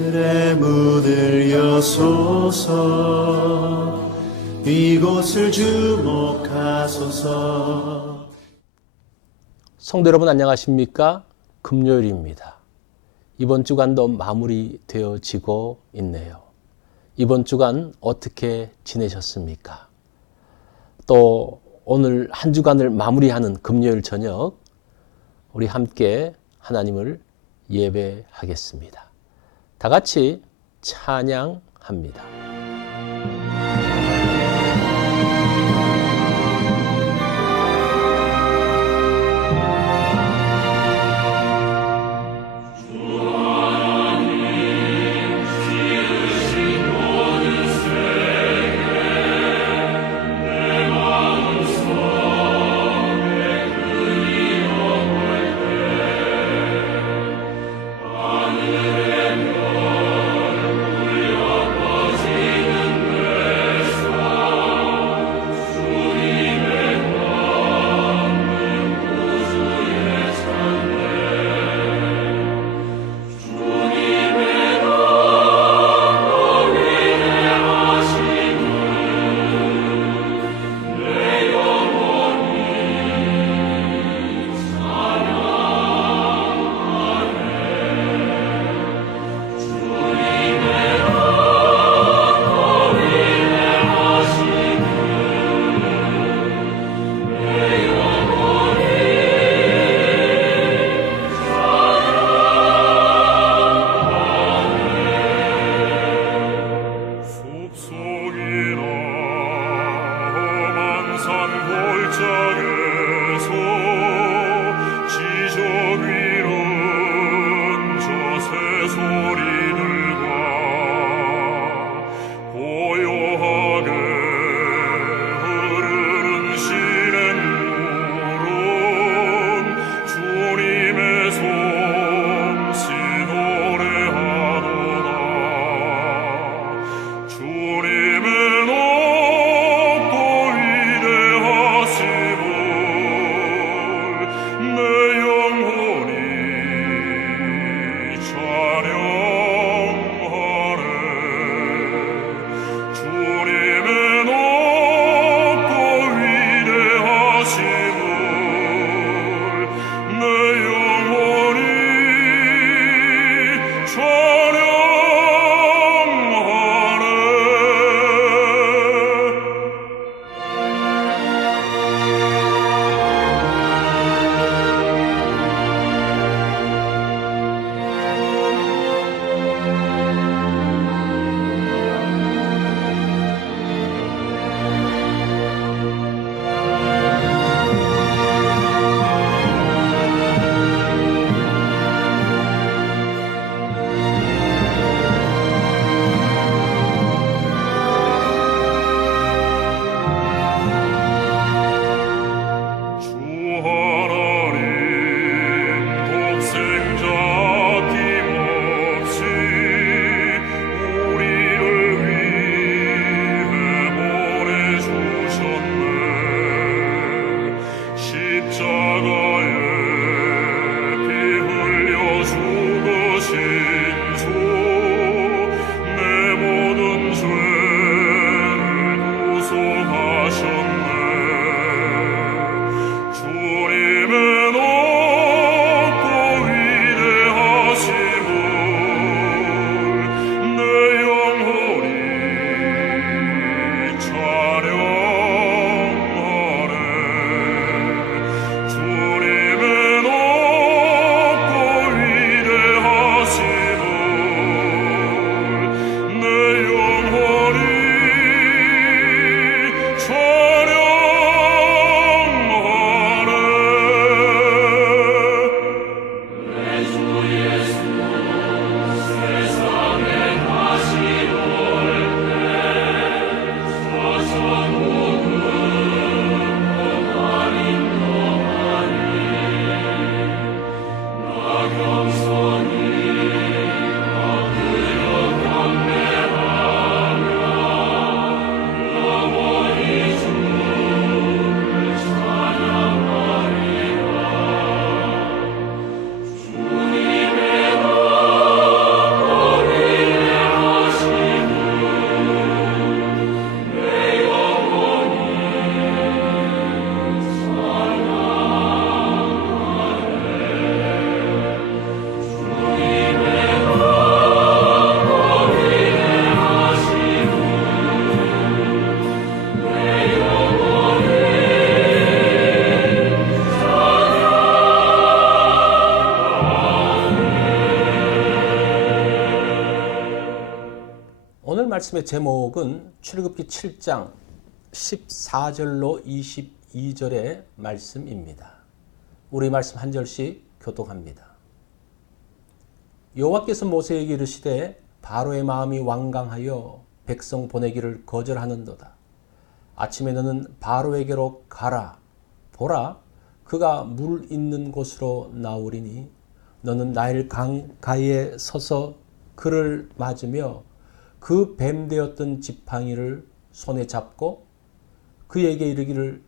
하늘의 문을 여소서 이곳을 주목하소서. 성도 여러분 안녕하십니까? 금요일입니다. 이번 주간도 마무리되어지고 있네요. 이번 주간 어떻게 지내셨습니까? 또 오늘 한 주간을 마무리하는 금요일 저녁 우리 함께 하나님을 예배하겠습니다. 다 같이 찬양합니다. 내 영혼이 찬양 말씀의 제목은 출애굽기 7장 14절로 22절의 말씀입니다. 우리 말씀 한 절씩 교독합니다. 여호와께서 모세에게 이르시되 바로의 마음이 완강하여 백성 보내기를 거절하는도다. 아침에 너는 바로에게로 가라. 보라, 그가 물 있는 곳으로 나오리니 너는 나일 강 가에 서서 그를 맞으며 그 뱀 되었던 지팡이를 손에 잡고 그에게 이르기를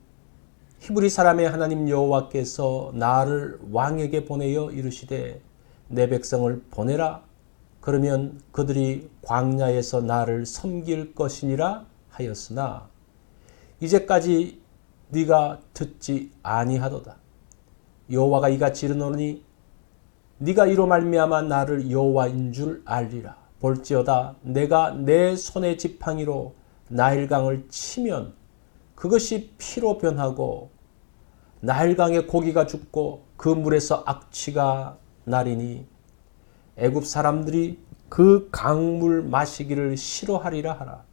히브리 사람의 하나님 여호와께서 나를 왕에게 보내어 이르시되 내 백성을 보내라. 그러면 그들이 광야에서 나를 섬길 것이니라 하였으나 이제까지 네가 듣지 아니하도다. 여호와가 이같이 이르노니 네가 이로 말미암아 나를 여호와인 줄 알리라. 볼지어다 내가 내 손의 지팡이로 나일강을 치면 그것이 피로 변하고 나일강의 고기가 죽고 그 물에서 악취가 나리니 애굽 사람들이 그 강물 마시기를 싫어하리라 하라.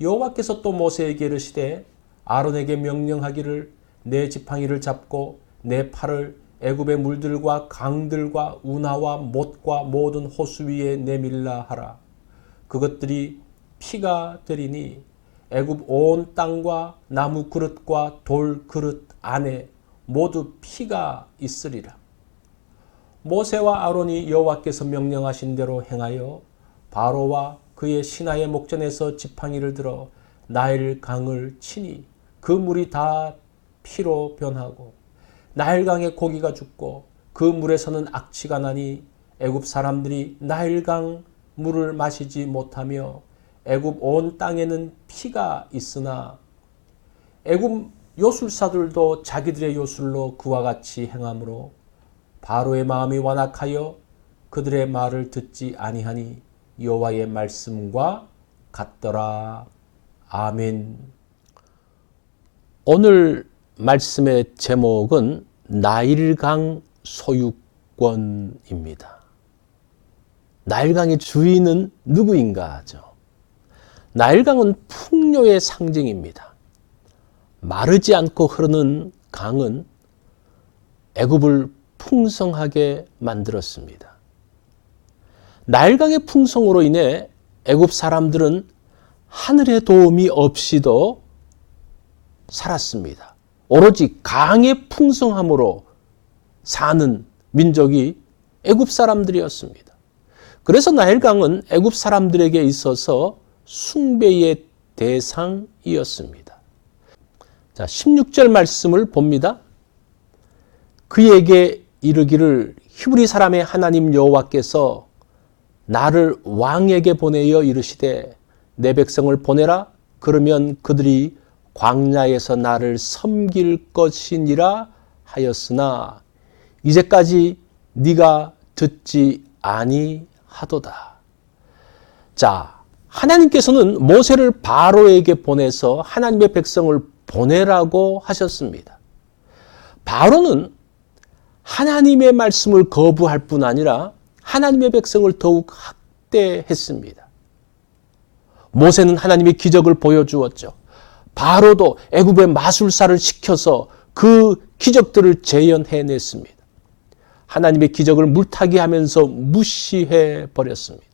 여호와께서 또 모세에게 이르시되 아론에게 명령하기를 내 지팡이를 잡고 내 팔을 애굽의 물들과 강들과 운하와 못과 모든 호수 위에 내밀라 하라. 그것들이 피가 되리니 애굽 온 땅과 나무 그릇과 돌 그릇 안에 모두 피가 있으리라. 모세와 아론이 여호와께서 명령하신 대로 행하여 바로와 그의 신하의 목전에서 지팡이를 들어 나일 강을 치니 그 물이 다 피로 변하고 나일강의 고기가 죽고 그 물에서는 악취가 나니 애굽 사람들이 나일강 물을 마시지 못하며 애굽 온 땅에는 피가 있으나 애굽 요술사들도 자기들의 요술로 그와 같이 행함으로 바로의 마음이 완악하여 그들의 말을 듣지 아니하니 여호와의 말씀과 같더라. 아멘. 오늘 말씀의 제목은 나일강 소유권입니다. 나일강의 주인은 누구인가 하죠. 나일강은 풍요의 상징입니다. 마르지 않고 흐르는 강은 애굽을 풍성하게 만들었습니다. 나일강의 풍성으로 인해 애굽 사람들은 하늘의 도움이 없이도 살았습니다. 오로지 강의 풍성함으로 사는 민족이 애굽 사람들이었습니다. 그래서 나일강은 애굽 사람들에게 있어서 숭배의 대상이었습니다. 자, 16절 말씀을 봅니다. 그에게 이르기를 히브리 사람의 하나님 여호와께서 나를 왕에게 보내어 이르시되 내 백성을 보내라. 그러면 그들이 광야에서 나를 섬길 것이니라 하였으나 이제까지 네가 듣지 아니하도다. 자, 하나님께서는 모세를 바로에게 보내서 하나님의 백성을 보내라고 하셨습니다. 바로는 하나님의 말씀을 거부할 뿐 아니라 하나님의 백성을 더욱 학대했습니다. 모세는 하나님의 기적을 보여주었죠. 바로도 애굽의 마술사를 시켜서 그 기적들을 재현해냈습니다. 하나님의 기적을 물타기 하면서 무시해 버렸습니다.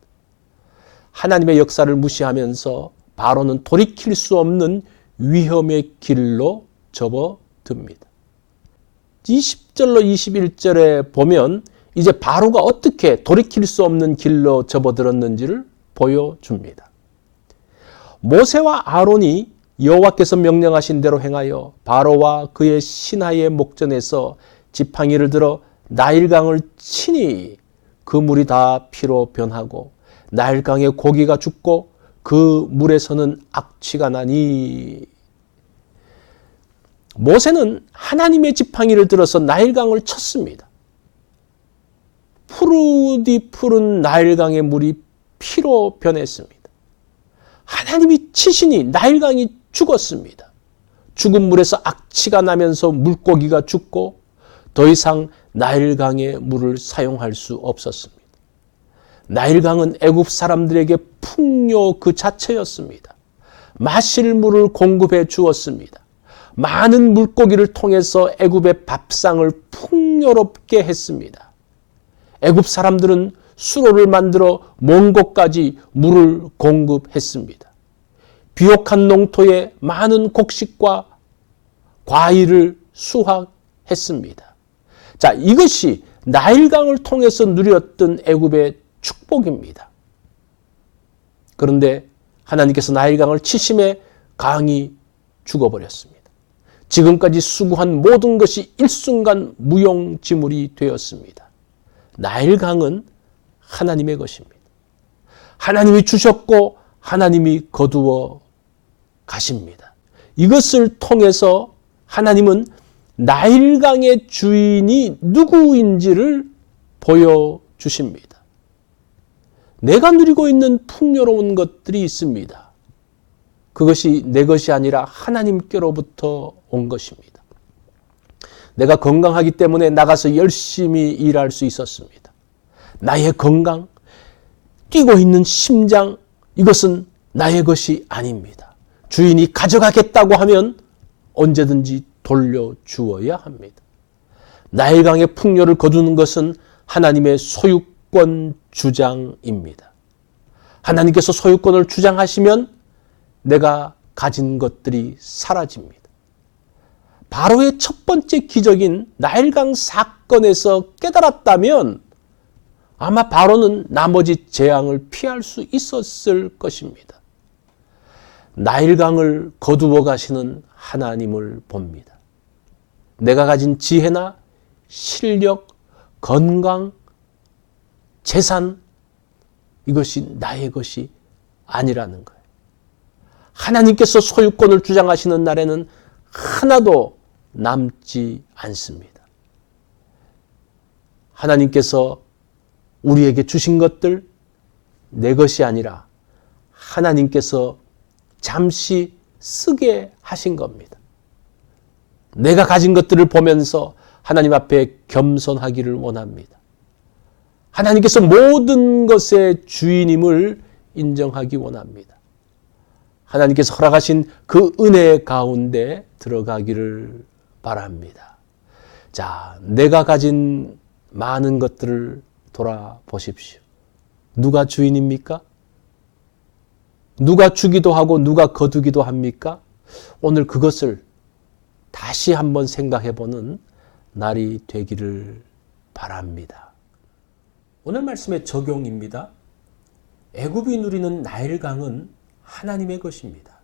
하나님의 역사를 무시하면서 바로는 돌이킬 수 없는 위험의 길로 접어듭니다. 20절로 21절에 보면 이제 바로가 어떻게 돌이킬 수 없는 길로 접어들었는지를 보여줍니다. 모세와 아론이 여호와께서 명령하신 대로 행하여 바로와 그의 신하의 목전에서 지팡이를 들어 나일강을 치니 그 물이 다 피로 변하고 나일강의 고기가 죽고 그 물에서는 악취가 나니. 모세는 하나님의 지팡이를 들어서 나일강을 쳤습니다. 푸르디 푸른 나일강의 물이 피로 변했습니다. 하나님이 치시니 나일강이 죽었습니다. 죽은 물에서 악취가 나면서 물고기가 죽고 더 이상 나일강의 물을 사용할 수 없었습니다. 나일강은 애굽 사람들에게 풍요 그 자체였습니다. 마실 물을 공급해 주었습니다. 많은 물고기를 통해서 애굽의 밥상을 풍요롭게 했습니다. 애굽 사람들은 수로를 만들어 먼 곳까지 물을 공급했습니다. 비옥한 농토에 많은 곡식과 과일을 수확했습니다. 자, 이것이 나일강을 통해서 누렸던 애굽의 축복입니다. 그런데 하나님께서 나일강을 치심에 강이 죽어버렸습니다. 지금까지 수고한 모든 것이 일순간 무용지물이 되었습니다. 나일강은 하나님의 것입니다. 하나님이 주셨고 하나님이 거두어 가십니다. 이것을 통해서 하나님은 나일강의 주인이 누구인지를 보여주십니다. 내가 누리고 있는 풍요로운 것들이 있습니다. 그것이 내 것이 아니라 하나님께로부터 온 것입니다. 내가 건강하기 때문에 나가서 열심히 일할 수 있었습니다. 나의 건강, 뛰고 있는 심장, 이것은 나의 것이 아닙니다. 주인이 가져가겠다고 하면 언제든지 돌려주어야 합니다. 나일강의 풍요를 거두는 것은 하나님의 소유권 주장입니다. 하나님께서 소유권을 주장하시면 내가 가진 것들이 사라집니다. 바로의 첫 번째 기적인 나일강 사건에서 깨달았다면 아마 바로는 나머지 재앙을 피할 수 있었을 것입니다. 나일강을 거두어 가시는 하나님을 봅니다. 내가 가진 지혜나 실력, 건강, 재산, 이것이 나의 것이 아니라는 거예요. 하나님께서 소유권을 주장하시는 날에는 하나도 남지 않습니다. 하나님께서 우리에게 주신 것들 내 것이 아니라 하나님께서 잠시 쓰게 하신 겁니다. 내가 가진 것들을 보면서 하나님 앞에 겸손하기를 원합니다. 하나님께서 모든 것의 주인임을 인정하기 원합니다. 하나님께서 허락하신 그 은혜 가운데 들어가기를 바랍니다. 자, 내가 가진 많은 것들을 돌아보십시오. 누가 주인입니까? 누가 주기도 하고 누가 거두기도 합니까? 오늘 그것을 다시 한번 생각해보는 날이 되기를 바랍니다. 오늘 말씀의 적용입니다. 애굽이 누리는 나일강은 하나님의 것입니다.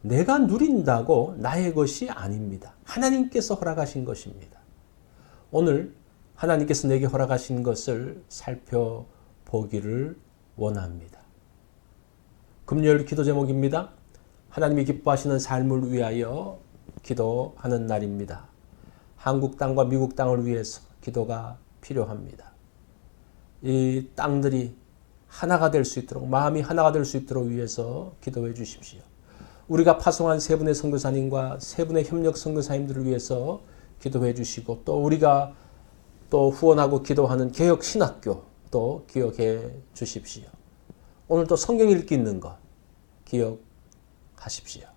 내가 누린다고 나의 것이 아닙니다. 하나님께서 허락하신 것입니다. 오늘 하나님께서 내게 허락하신 것을 살펴보기를 원합니다. 금요일 기도 제목입니다. 하나님이 기뻐하시는 삶을 위하여 기도하는 날입니다. 한국 땅과 미국 땅을 위해서 기도가 필요합니다. 이 땅들이 하나가 될 수 있도록, 마음이 하나가 될 수 있도록 위해서 기도해 주십시오. 우리가 파송한 세 분의 선교사님과 세 분의 협력 선교사님들을 위해서 기도해 주시고, 또 우리가 또 후원하고 기도하는 개혁신학교 또 기억해 주십시오. 오늘 또 성경 읽기 있는 것 기억하십시오.